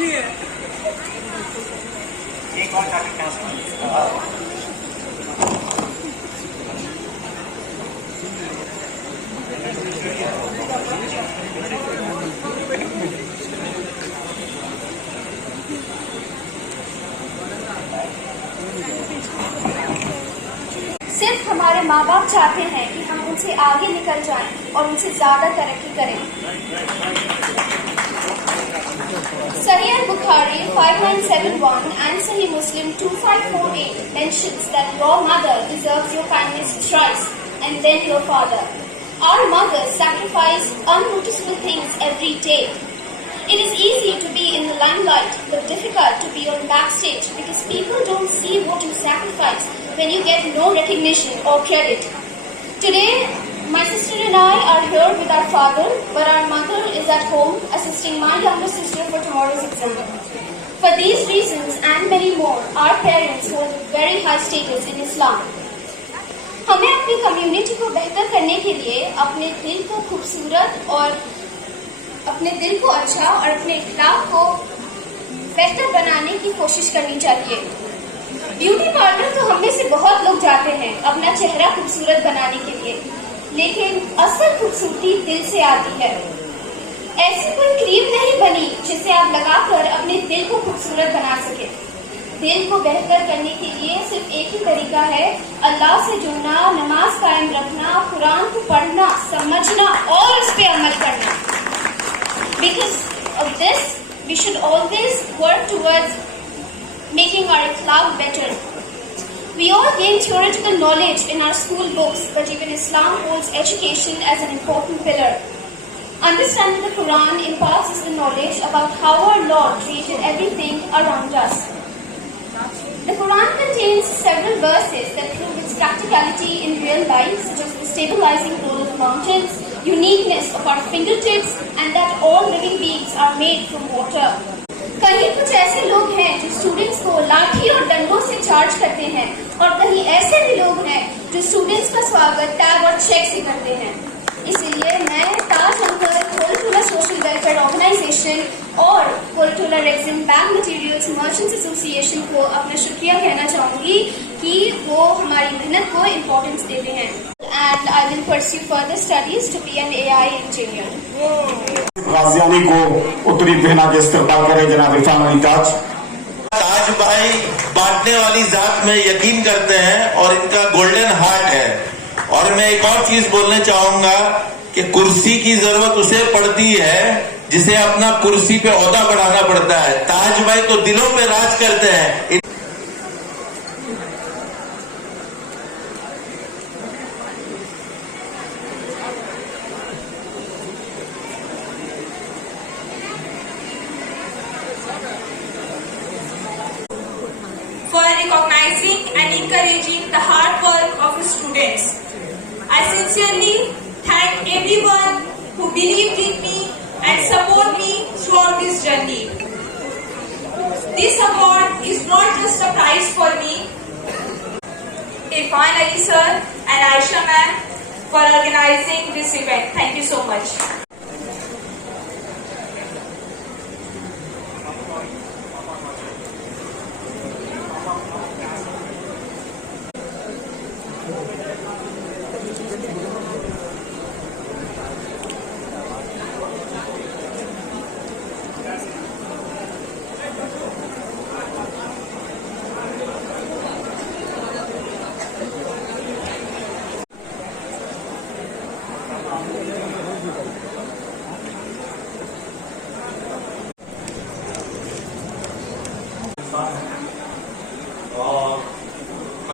एक और टॉपिक सिर्फ हमारे माँ बाप चाहते हैं कि हम उनसे आगे निकल जाएं और उनसे ज्यादा तरक्की करें। Sahih al-Bukhari 5971 and Sahih Muslim 2548 mentions that your mother deserves your kindness thrice and then your father. Our mothers sacrifice unnoticeable things every day. It is easy to be in the limelight, but difficult to be on backstage because people don't see what you sacrifice when you get no recognition or credit. Today, my sister and I are here with our father, but our mother is at home assisting my younger sister for tomorrow's exam. For these reasons and many more, our parents hold very high status in Islam. हमें अपनी community को बेहतर करने के लिए अपने दिल को खूबसूरत और अपने दिल को अच्छा और अपने इखलाक को बेहतर बनाने की कोशिश करनी चाहिए। ब्यूटी पार्लर तो हम में से बहुत लोग जाते हैं अपना चेहरा खूबसूरत बनाने के लिए, लेकिन असल खूबसूरती दिल से आती है। ऐसी कोई क्रीम नहीं बनी जिसे आप लगाकर अपने दिल को खूबसूरत बना सके। दिल को बेहतर करने के लिए सिर्फ एक ही तरीका है, अल्लाह से जुड़ना, नमाज कायम रखना, कुरान को पढ़ना, समझना और उस पर अमल करना। Because of this, we should always work towards making our akhlaq better. We all gain theoretical knowledge in our school books, but even Islam holds education as an important pillar. Understanding the Quran imparts us the knowledge about how our Lord created everything around us. The Quran contains several verses that prove its practicality in real life, such as the stabilizing role of mountains, uniqueness of our fingertips, and that all living beings are made from water. कहीं कुछ ऐसे लोग हैं जो students को लाठी और डंडों से चार्ज करते हैं, और कहीं ऐसे भी लोग हैं जो स्टूडेंट्स का स्वागत टैग और चेक से करते हैं। इसीलिए मैं Taj uncle, Colootola social welfare organisation और Colootola rexine bag materials merchants association को अपना शुक्रिया कहना चाहूंगी कि वो हमारी मेहनत को इम्पोर्टेंस देते हैं। And I will pursue further studies to be an AI engineer. गाजियानी को उत्तरी पहना के इस्तेमाल करें जनाब इरफान अली ताज। ताज भाई बांटने वाली जात में यकीन करते हैं और इनका गोल्डन हार्ट है। और मैं एक और चीज बोलना चाहूंगा कि कुर्सी की जरूरत उसे पड़ती है जिसे अपना कुर्सी पे ओहदा बढ़ाना पड़ता है। ताज भाई तो दिलों पे राज करते हैं। For recognizing and encouraging the hard work of students. I sincerely thank everyone who believed in me and support me throughout this journey. This award is not just a prize for me, Irfan Ali sir and Aisha ma'am for organizing this event. Thank you so much.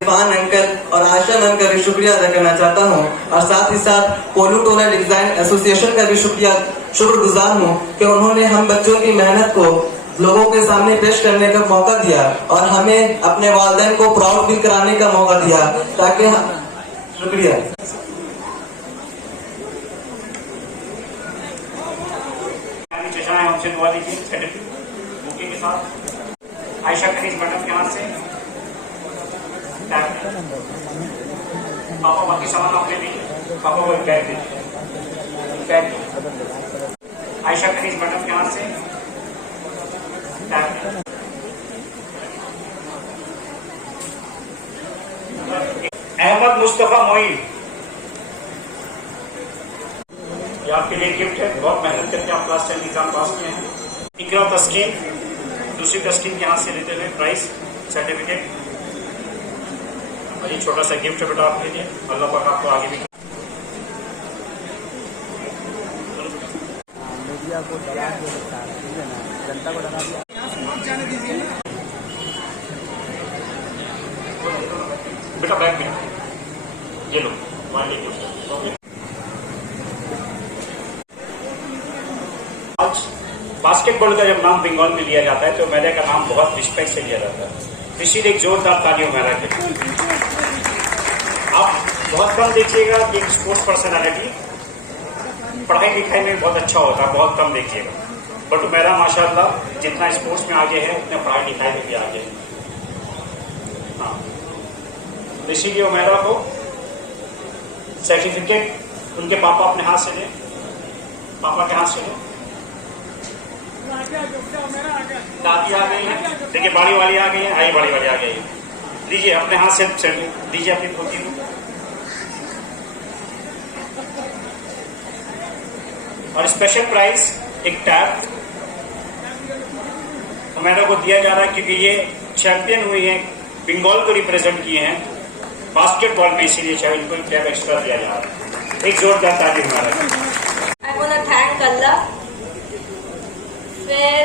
Irfan uncle और आशा ma'am का भी शुक्रिया अदा करना चाहता हूँ, और साथ ही साथ कोलटोला डिजाइन एसोसिएशन का भी शुक्रगुजार हूँ कि उन्होंने हम बच्चों की मेहनत को लोगों के सामने पेश करने का मौका दिया और हमें अपने वालिदैन को प्राउड फील कराने का मौका दिया, ताकि शुक्रिया। आयशा कनीज बटन के हाथ से पापा बाकी सामान आपने भी पापा वो बैग दे आयशा कनीज बटन के हाथ से मुस्तफा मोइन, ये आपके लिए गिफ्ट है। बहुत मेहनत करके आप क्लास 10 एग्जाम पास किए हैं। इकरा तस्कीन, दूसरी तस्कीन के हाथ से लेते हुए प्राइज सर्टिफिकेट और ये छोटा सा गिफ्ट है बेटा आपके लिए। अल्लाह पाक आपको आगे भी मीडिया को दबा के रखा है, ठीक है ना, जनता को दबा दिया। बेटा बैग में ये लो वाले गिफ्ट। ओके, आज बास्केटबॉल का जब नाम बंगाल में लिया जाता है तो मैदा का नाम बहुत रिस्पेक्ट से लिया जाता है, इसीलिए एक जोरदार तालियों मैदा के। आप बहुत कम देखिएगा कि एक स्पोर्ट्स पर्सनालिटी पढ़ाई लिखाई में बहुत अच्छा होता है, बहुत कम देखिएगा, बट मेरा माशाल्लाह जितना स्पोर्ट्स में आगे है उतना पढ़ाई लिखाई में भी आगे है। हाँ, इसीलिए मेरा को सर्टिफिकेट उनके पापा अपने हाथ से ले, पापा के हाथ से ले। दादी आ गई है, देखिए बड़ी वाली आ गई है, आई बड़ी वाली आ गई है। दीजिए अपने हाथ से दीजिए अपनी पोती को। और स्पेशल प्राइज एक टैब मेरा को दिया जा रहा है क्योंकि ये चैंपियन हुई है, बंगाल को रिप्रेजेंट किए हैं बास्केटबॉल में, इसीलिए इनको टैब एक्स्ट्रा दिया जा रहा है। एक जोरदार ताली हमारा। I wanna thank Allah। फिर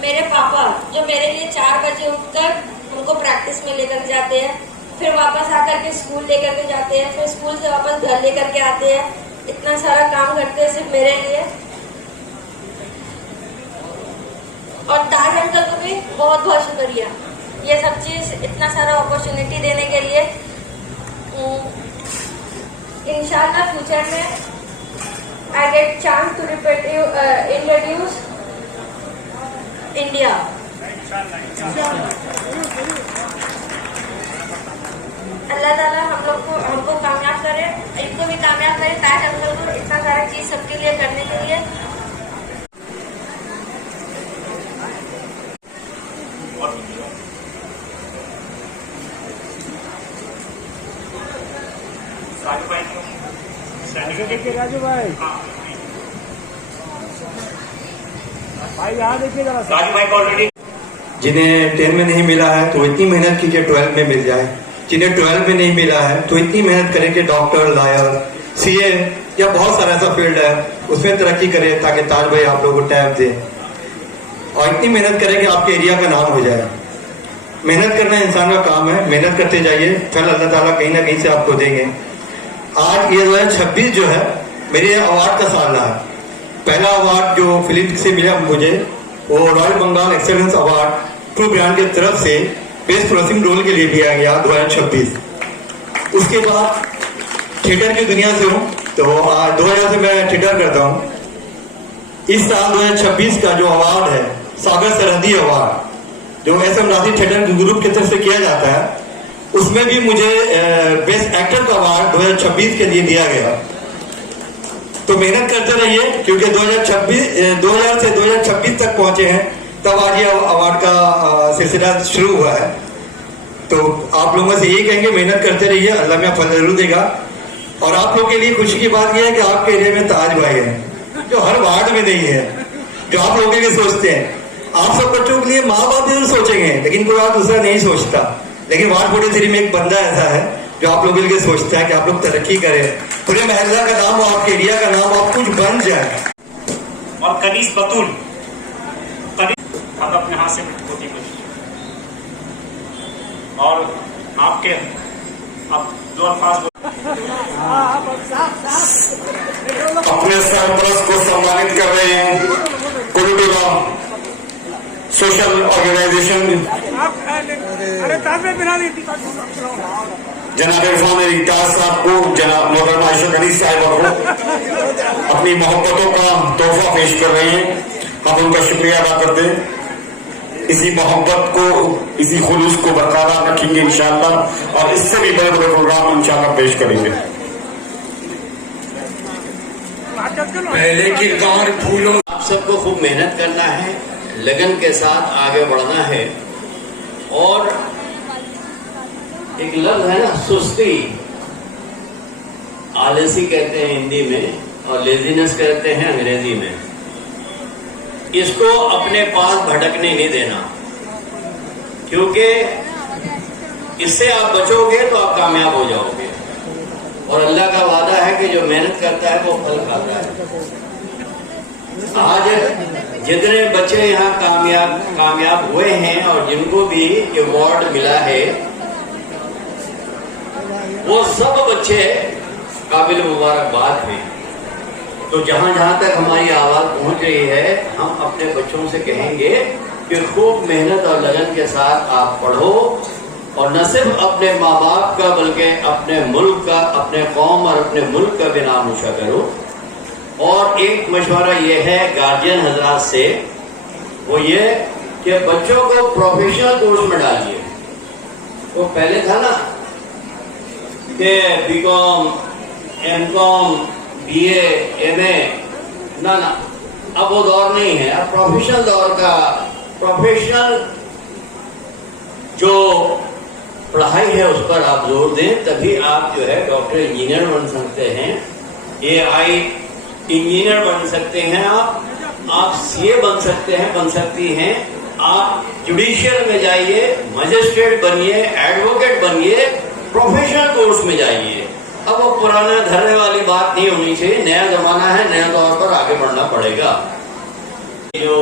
मेरे पापा जो मेरे लिए 4 बजे उठकर उनको प्रैक्टिस में लेकर जाते हैं, फिर वापस आकर के स्कूल लेकर के जाते हैं, फिर स्कूल से वापस घर लेकर के आते हैं, इतना सारा काम करते हैं सिर्फ मेरे लिए। और ताज अंकल को भी बहुत बहुत शुक्रिया, ये सब चीज इतना सारा अपॉर्चुनिटी देने के लिए। इंशाल्लाह फ्यूचर में I get chance to introduce India। अल्लाह ताला हमको कामयाब करे, इनको भी कामयाब करे, ताज अंकल को इतना सारा चीज सबके लिए करने के लिए। राजू भाई, भाई यहाँ देखिए जरा। राजू भाई को ऑलरेडी जिन्हें 10 में नहीं मिला है तो इतनी मेहनत की कि 12 में मिल जाए, जिन्हें 12 में नहीं मिला है तो इतनी मेहनत करें कि डॉक्टर, लॉयर, सीए या बहुत सारा ऐसा फील्ड है उसमें तरक्की करें ताकि ताज भाई आप लोगों को टैब दे। और इतनी मेहनत करें कि आपके एरिया का नाम हो जाए। मेहनत करना इंसान का काम है, मेहनत करते जाइए, फल अल्लाह ताला कहीं ना कहीं से आपको देंगे। आज ये 2026 जो है मेरे अवार्ड का साल रहा है। पहला अवार्ड जो फिल्म से मिला मुझे वो royal Bengal excellence award true brand की तरफ से बेस्ट प्रोसिंग रोल के लिए दिया गया 2026। उसके बाद थिएटर की दुनिया से हूँ तो 2000 से मैं थिएटर करता हूँ। इस साल 2026 का जो अवार्ड है सागर सरहदी अवार्ड जो SM राशि थिएटर ग्रुप की तरफ से किया जाता है, उसमें भी मुझे बेस्ट एक्टर का अवार्ड 2026 के लिए दिया गया। तो मेहनत करते रहिए क्योंकि 2000 से 2026 तक पहुंचे हैं, तब आज ये अवार्ड का सिलसिला शुरू हुआ है। तो आप लोगों से यही कहेंगे मेहनत करते रहिए, अल्लाह में फल जरूर देगा। और आप लोगों के लिए खुशी की बात यह है कि आपके एरिया में ताज भाई है जो हर वार्ड में नहीं है, जो आप लोगों के लिए सोचते हैं। आप सब बच्चों के लिए माँ बाप जरूर सोचेंगे लेकिन कोई और दूसरा नहीं सोचता, लेकिन वार्ड 43 में एक बंदा ऐसा है जो आप लोगों के लिए सोचता है कि आप लोग तरक्की करें, पूरे महल्ला का नाम हो, आपके एरिया का नाम हो, आप कुछ बन जाए। और कनीज बतूल आप अपने हाथ से होती कुछ और आपके आप दो अल्फाज अपने सरपरस्त को सम्मानित कर रहे हैं कोलुटोला सोशल ऑर्गेनाइजेशन जनाब इरफान इताज साहब को, जनाब मोहतरमा आयशा कनीज साहिबा को अपनी मोहब्बतों का तोहफा पेश कर रहे हैं। हम उनका शुक्रिया अदा करते हैं। इसी मोहब्बत को, इसी खुलूस को बरकरार रखेंगे इंशाअल्लाह और इससे भी बड़े बड़े प्रोग्राम इंशाअल्लाह पेश करेंगे। पहले किरदार फूलों। आप सबको खूब मेहनत करना है, लगन के साथ आगे बढ़ना है। और एक लफ्ज है ना सुस्ती, आलसी कहते हैं हिंदी में और लेजीनेस कहते हैं अंग्रेजी में, इसको अपने पास भटकने नहीं देना, क्योंकि इससे आप बचोगे तो आप कामयाब हो जाओगे। और अल्लाह का वादा है कि जो मेहनत करता है वो फल खाता है। आज जितने बच्चे यहाँ कामयाब हुए हैं और जिनको भी अवार्ड मिला है, वो सब बच्चे काबिल मुबारकबाद हैं। तो जहां जहां तक हमारी आवाज पहुंच रही है, हम अपने बच्चों से कहेंगे कि खूब मेहनत और लगन के साथ आप पढ़ो, और न सिर्फ अपने माँ बाप का बल्कि अपने मुल्क का, अपने कौम और अपने मुल्क का भी नाम ऊंचा करो। और एक मशवरा ये है गार्जियन हजरात से, वो ये कि बच्चों को प्रोफेशनल कोर्स में डालिए। वो पहले था ना कि बीकॉम, एमकॉम, बीए, एमए, ना, अब वो दौर नहीं है। अब प्रोफेशनल दौर का, प्रोफेशनल जो पढ़ाई है उस पर आप जोर दें, तभी आप जो है डॉक्टर इंजीनियर बन सकते हैं, AI इंजीनियर बन सकते हैं, आप सीए बन सकती हैं, आप जुडिशियल में जाइए, मजिस्ट्रेट बनिए, एडवोकेट बनिए, प्रोफेशनल कोर्स में जाइए। अब वो पुराना धरने वाली बात नहीं होनी चाहिए। नया जमाना है, नया दौर पर आगे बढ़ना पड़ेगा। जो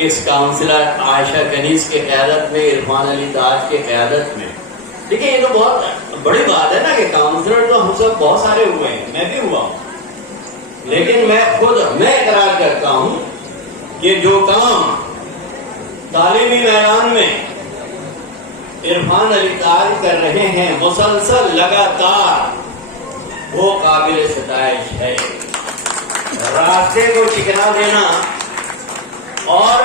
इस काउंसिलर आयशा कनीज के क़यादत में, इरफान अली ताज के क़यादत में, देखिए ये तो बहुत बड़ी बात है ना कि काउंसिलर तो हम सब बहुत सारे हुए हैं, मैं भी हुआ हूं, लेकिन मैं इकरार करता हूं कि जो काम तालीमी मैदान में इरफान अली ताज कर रहे हैं मुसलसल लगातार, वो काबिल सताइश है। रास्ते को चिकना देना और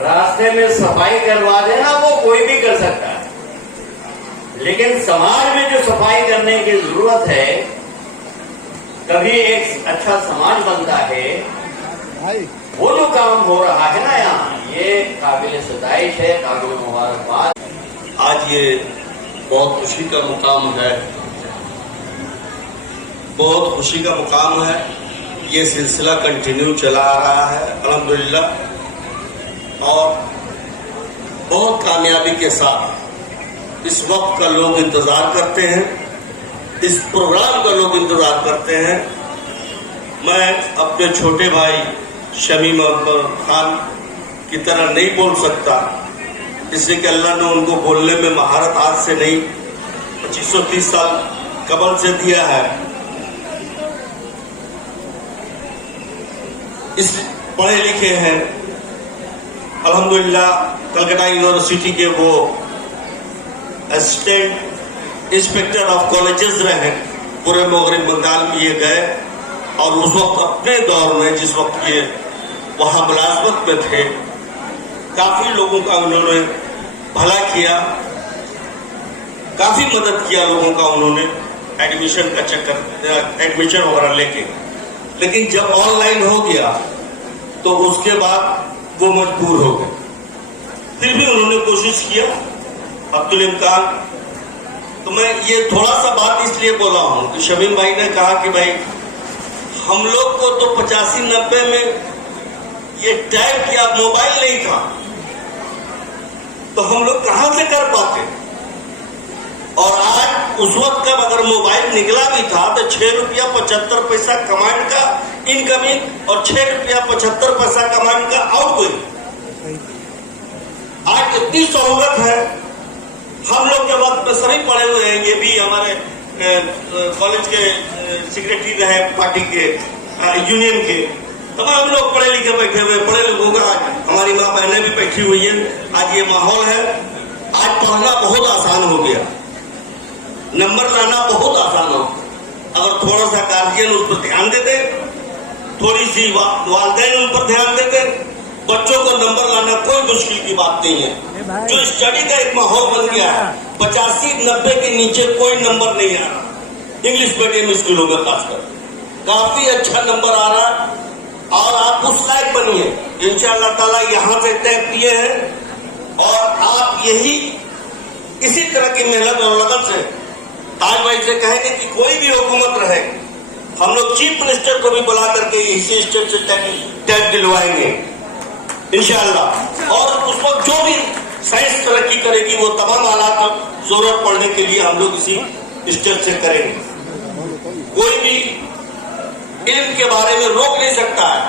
रास्ते में सफाई करवा देना वो कोई भी कर सकता है, लेकिन समाज में जो सफाई करने की जरूरत है, तभी एक अच्छा समाज बनता है। वो जो काम हो रहा है ना यहाँ, ये काबिल सताइश है, काबिल मुबारकबाद। आज ये बहुत खुशी का मुकाम है, बहुत खुशी का मुकाम है। ये सिलसिला कंटिन्यू चला आ रहा है अल्हम्दुलिल्लाह, और बहुत कामयाबी के साथ इस वक्त का लोग इंतजार करते हैं, इस प्रोग्राम का लोग इंतजार करते हैं। मैं अपने छोटे भाई शमीम अकबर खान की तरह नहीं बोल सकता, इसलिए कि अल्लाह ने उनको बोलने में महारत आज से नहीं 2530 साल कबल से दिया है। इस पढ़े लिखे हैं अल्हम्दुलिल्लाह, कलकत्ता यूनिवर्सिटी के वो असिस्टेंट इंस्पेक्टर ऑफ कॉलेजेस रहे, पूरे मगरिब बंगाल में ये गए, और उस वक्त अपने दौर में जिस वक्त ये वहां मुलाजमत में थे, काफी लोगों का उन्होंने भला किया, काफी मदद किया लोगों का उन्होंने एडमिशन का चक्कर, एडमिशन वगैरह लेके। लेकिन जब ऑनलाइन हो गया तो उसके बाद वो मजबूर हो गए। फिर भी उन्होंने कोशिश किया अब्दुल इम्कान। तो मैं ये थोड़ा सा बात इसलिए बोला हूं कि शमीम भाई ने कहा कि भाई हम लोग को तो 85-90 में ये टैब या मोबाइल नहीं था, तो हम लोग कहां से कर पाते। और आज उस वक्त का अगर मोबाइल निकला भी था तो 6 रुपया 75 पैसा कमांड का इनकमिंग और 6 रुपया 75 पैसा कमांड का आउटगोइंग। आज इतनी सहूलत है, हम लोग के वक्त में सभी पढ़े हुए हैं। ये भी हमारे कॉलेज के सेक्रेटरी रहे, पार्टी के यूनियन के, तमाम लोग पढ़े लिखे बैठे हुए, पढ़े लोगों का हमारी माँ बहनें भी बैठी हुई है। आज ये माहौल है, आज पढ़ना बहुत आसान हो गया, नंबर लाना बहुत आसान हो। अगर थोड़ा सा गार्जियन उस पर ध्यान देते, थोड़ी सी वालिदैन उन पर ध्यान देते, बच्चों को नंबर लाना कोई मुश्किल की बात नहीं है। जो स्टडी का एक माहौल बन गया है, 85-90 के नीचे कोई नंबर नहीं आ रहा इंग्लिश मीडियम स्कूलों में, खासकर काफी अच्छा नंबर आ रहा है। और आप उस लायक बनिए इंशाअल्लाह ताला। यहाँ से तय किए हैं और आप यही इसी तरह की मेहनत और लगन से ताज भाई से कहेंगे कि कोई भी हुकूमत रहे, हम लोग चीफ मिनिस्टर को भी बुला करके इसी स्टेट से टैक्स दिलवाएंगे इंशाअल्लाह। और उस वक्त जो भी साइंस तरक्की करेगी वो तमाम हालात जरूरत पड़ने के लिए हम लोग इसी स्टेट से करेंगे। कोई भी इल्म के बारे में रोक नहीं सकता है,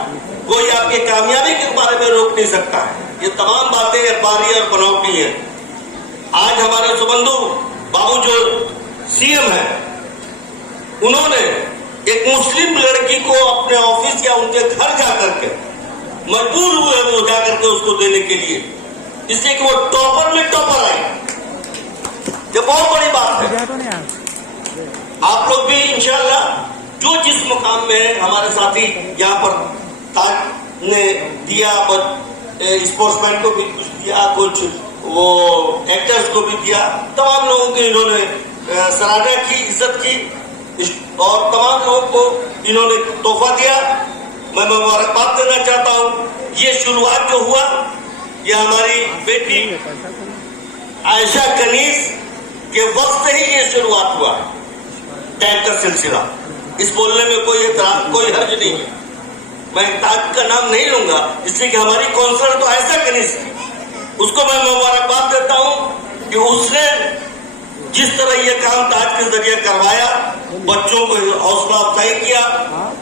कोई आपकी कामयाबी के बारे में रोक नहीं सकता है। ये तमाम बातें अखबारी और बनावटी है। आज हमारे सुबंधु बाबू जो सीएम है, उन्होंने एक मुस्लिम लड़की को अपने ऑफिस या उनके घर जाकर के मजबूर हुए वो जाकर के उसको देने के लिए, इसलिए कि वो टॉपर में टॉपर आई। ये बहुत बड़ी बात है। आप लोग भी इंशाअल्लाह जो जिस मुकाम में है, हमारे साथी यहाँ पर ताज ने दिया, स्पोर्ट्समैन को भी कुछ दिया, कुछ वो एक्टर्स को भी दिया, तमाम लोगों को इन्होंने सराहना की, इज्जत की और तमाम लोगों को इन्होंने तोहफा दिया। मैं मुबारकबाद देना चाहता हूँ। ये शुरुआत जो हुआ, ये हमारी बेटी आयशा कनीज के वक्त से ही ये शुरुआत हुआ टैग का सिलसिला। इस बोलने में कोई हर्ज नहीं है। मैं ताज का नाम नहीं लूंगा इसलिए कि हमारी काउंसलर तो आयशा कनीज थी, उसको मैं मुबारकबाद देता हूं कि उसने जिस तरह ये काम ताज के जरिए करवाया, बच्चों को हौसला अफजाई किया।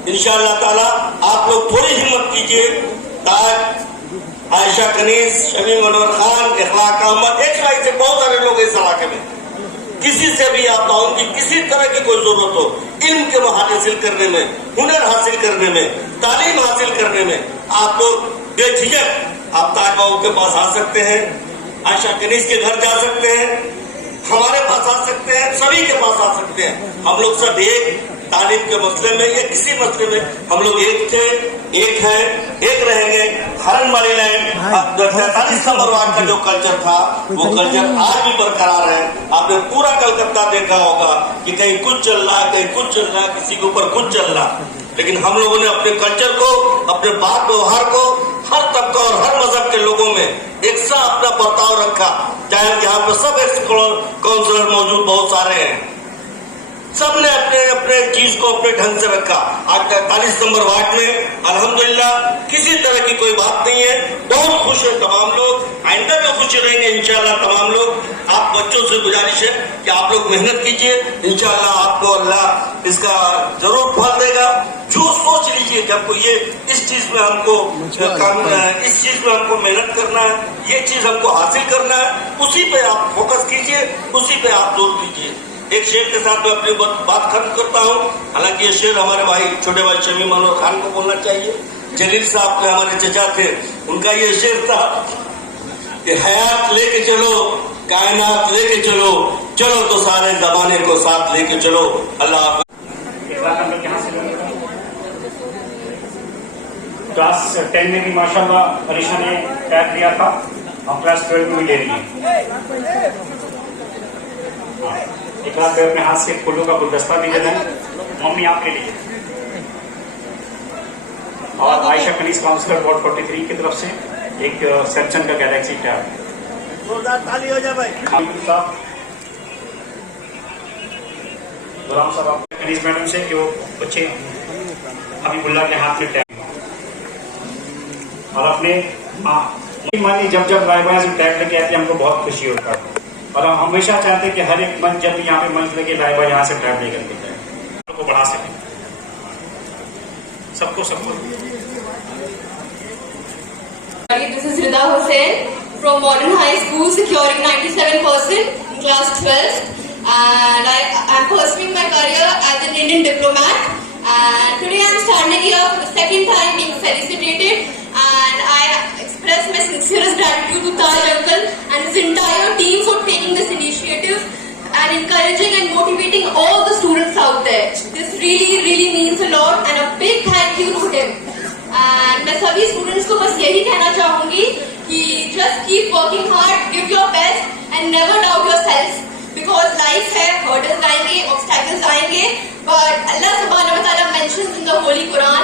इंशाअल्लाह ताला आप लोग थोड़ी हिम्मत कीजिए। ताज, आयशा कनीज, शमी मनोहर खान, इखलाक अहमद, एक साइड से बहुत सारे लोग इस इलाके में, किसी से भी आप उनकी किसी तरह की कोई जरूरत हो, इल्म के हासिल करने में, हुनर हासिल करने में, तालीम हासिल करने में, आप लोग बेझिझक आप ताज बाबू के पास आ सकते हैं, आयशा कनीज के घर जा सकते हैं, हमारे पास आ सकते हैं, सभी के पास आ सकते हैं। हम लोग सब एक तालीम के मसले में या किसी मसले में हम लोग एक थे, एक है, एक रहेंगे। हरन वाली लाइन 43 नंबर वार्ड का जो कल्चर था वो कल्चर आज भी बरकरार है। आपने पूरा कलकत्ता देखा होगा कि कहीं कुछ चल रहा है, कहीं कुछ चल रहा है, किसी के ऊपर कुछ चल रहा है, लेकिन हम लोगों ने अपने कल्चर को, अपने बात व्यवहार को हर तबका और हर मजहब के लोगों में एक सा अपना बर्ताव रखा। चाहे यहाँ पे सब एक्स काउंसलर मौजूद बहुत सारे हैं, सबने अपने अपने चीज को अपने ढंग से रखा। आज 43 नंबर वार्ड में अल्हम्दुलिल्लाह किसी तरह की कोई बात नहीं है, बहुत खुश है तमाम लोग, आइंदा भी खुश रहेंगे इंशाअल्लाह तमाम लोग। आप बच्चों से गुजारिश है कि आप लोग मेहनत कीजिए, इंशाअल्लाह आपको अल्लाह इसका जरूर फल देगा। जो सोच लीजिए कि आपको ये इस चीज में हमको काम, इस चीज में हमको मेहनत करना है, ये चीज हमको हासिल करना है, उसी पे आप फोकस कीजिए, उसी पे आप जोर दीजिए। एक शेर के साथ मैं अपनी बात खत्म करता हूँ। हालांकि ये शेर हमारे भाई छोटे भाई शमी मनोहर खान को बोलना चाहिए। जलील साहब के हमारे चचा थे, उनका ये शेर था कि हयात लेके चलो, कायनात लेके चलो, चलो तो सारे जमाने को साथ लेके चलो। अल्लाह क्लास 10 में भी माशाल्लाह अरीशा ने टैग दिया था, हम क्लास 12 में भी ले रही है। एक बार अपने हाथ से फूलों का गुलदस्ता भी देना है मम्मी आपके लिए, और आयशा कनीज काउंसलर वार्ड 43 की तरफ से एक सैमसंग का गैलेक्सी टैब। ताली हो जाए भाई। गुलाम साहब कनीज मैडम से कि वो बच्चे हबीबुल्लाह के हाथ में टैब, और अपने मानी जब जब रायबाज में टैग लेके आते हमको बहुत खुशी होता है, और हम हमेशा चाहते हैं कि हर एक मंच जब यहाँ पे मंच लगे रायबाज यहाँ से टैग लेकर के जाए, को बढ़ा सके सबको सबको। This is Rida Hussain from Modern High School, securing 97% in class 12, and I am pursuing my career as an Indian diplomat. And today I am standing here for the second time being felicitated, and I express my sincerest gratitude to Taj uncle and his entire team for taking this initiative and encouraging and motivating all the students out there. This really means a lot, and a big thank you to him. And मैं सभी students को बस यही कहना चाहूंगी कि just keep working hard, give your best, and never doubt yourself, because life है, hurdles आएंगे, obstacles आएंगे, but Allah subhanahu wa ta'ala mentions in the Holy Quran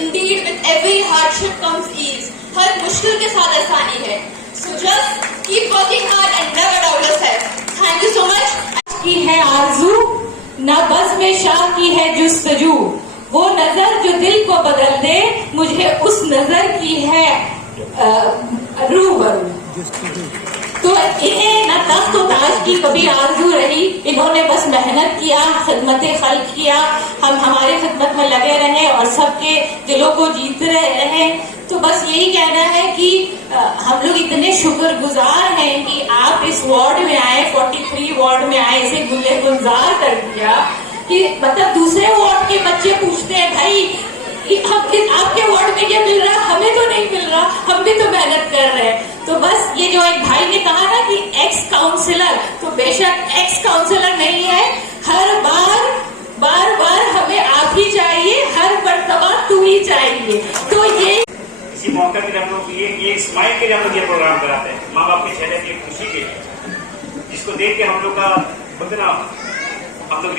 Indeed, with every hardship comes ease. हर मुश्किल के साथ आसानी है. So just keep working hard and never doubt yourself. Thank you so much. की है आरज़ू, ना बस में शाह की है जुस्तजू, वो नजर जो दिल को बदल दे, मुझे उस नजर की है रूबरू। तो इन्हें न तख्त व ताज की कभी आरजू रही, इन्होंने बस मेहनत किया, खिदमत खल्क किया, हम हमारे खिदमत में लगे रहे और सबके दिलों को जीत रहे। तो बस यही कहना है कि हम लोग इतने शुक्रगुजार हैं कि आप इस वार्ड में आए, 43 वार्ड में आए, इसे गुले गुलजार कर दिया कि मतलब दूसरे वार्ड के बच्चे पूछते हैं भाई आपके वार्ड में क्या मिल रहा, हमें तो नहीं मिल रहा, हम भी तो मेहनत कर रहे हैं। तो बस ये जो एक भाई ने कहा ना कि एक्स काउंसलर, तो बेशक एक्स काउंसलर नहीं है, हर बार हमें आप ही चाहिए, हर मर्तबा तू ही चाहिए। तो ये इसी मौके पर हम लोग ये स्माइल के लिए हम लोग ये प्रोग्राम कराते हैं, माँ बाप के चेहरे की खुशी के लिए, जिसको देख के हम लोग का हम लोग